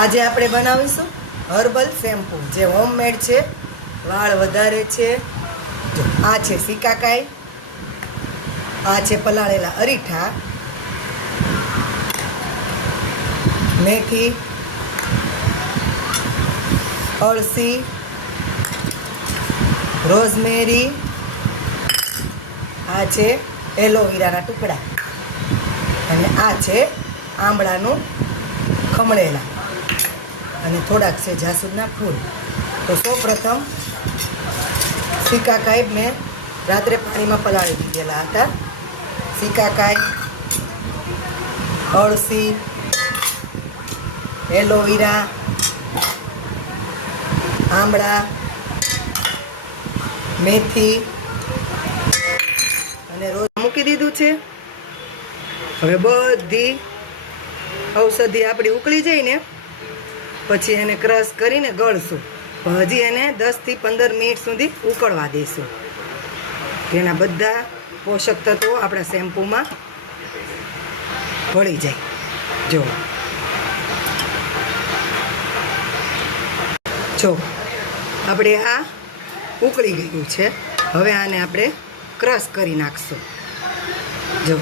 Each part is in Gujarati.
આજે આપણે બનાવીશું હર્બલ શેમ્પૂ જે હોમમેડ છે, વાળ વધારે છે। જો આ છે સિકાકાઈ, આ છે પલાળેલા અરીઠા, મેથી, અળસી, રોઝમેરી, આ છે એલોવેરાના ટુકડા અને આ છે આંબળાનું ખમણેલા અને થોડાક છે જાસૂદના ફૂલ। તો સૌપ્રથમ સિકાકાઈ મેં રાત્રે પાણીમાં પલાળી દીધેલા હતા। સિકાકાઈ, અળસી, એલોવેરા, આંબળા, મેથી અને રોજ મૂકી દીધું છે। હવે બધી ઔષધિ આપણી ઉકળી જાય ને પછી એને ક્રશ કરીને ગળશું। હજી એને 10 થી 15 મિનિટ સુધી ઉકળવા દઈશું। તેના બધા પોષક તત્વો આપણા શેમ્પૂમાં ભળી જાય। જો આપણે આ ઉકળી ગયું છે। હવે આને આપણે ક્રશ કરી નાખશું। જો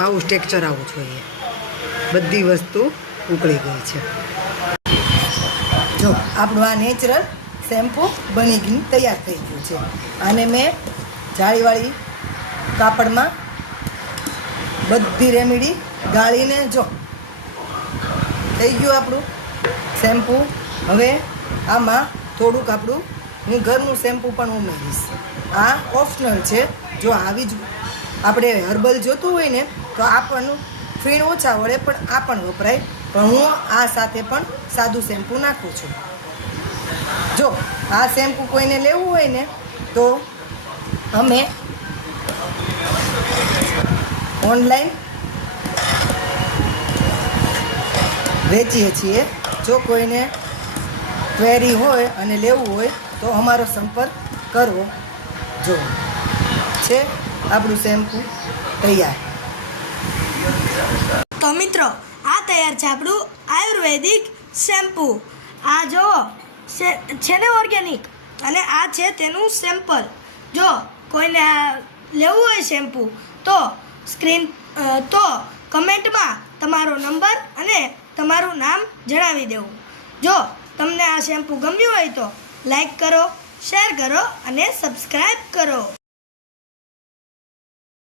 આવું ટેક્સચર આવવું જોઈએ। બધી વસ્તુ ઉકળી ગઈ છે। જો આપણું આ નેચરલ શેમ્પૂ બની ગયું, તૈયાર થઈ ગયું છે। આને મેં જાળીવાળી કાપડમાં બધી રેમેડી ગાળીને જો થઈ ગયું આપણું શેમ્પૂ। હવે આમાં થોડુંક આપણું હું ઘરનું શેમ્પૂ પણ ઉમેરીશ। આ ઓપ્શનલ છે। જો આવી જ આપણે હર્બલ જોતું હોય ને તો આ પણ ફીણ ઓછા વળે પણ આ પણ વપરાય, પણ હું આ સાથે પણ સાદું શેમ્પૂ નાખું છું। જો આ શેમ્પૂ કોઈને લેવું હોય ને તો અમે ઓનલાઈન વેચીએ છીએ। જો કોઈને ક્વેરી હોય અને લેવું હોય તો અમારો સંપર્ક કરવો। જો છે આપણું શેમ્પૂ તૈયાર। તો મિત્રો આ તૈયાર છે આપણું આયુર્વેદિક શેમ્પૂ। આ જો છે ને ઓર્ગેનિક, અને આ છે તેનું સેમ્પલ। જો કોઈને લેવું હોય શેમ્પૂ તો કમેન્ટમાં તમારો નંબર અને તમારું નામ જણાવી દેવું। જો તમને આ શેમ્પૂ ગમ્યું હોય તો લાઈક કરો, શેર કરો અને સબસ્ક્રાઈબ કરો।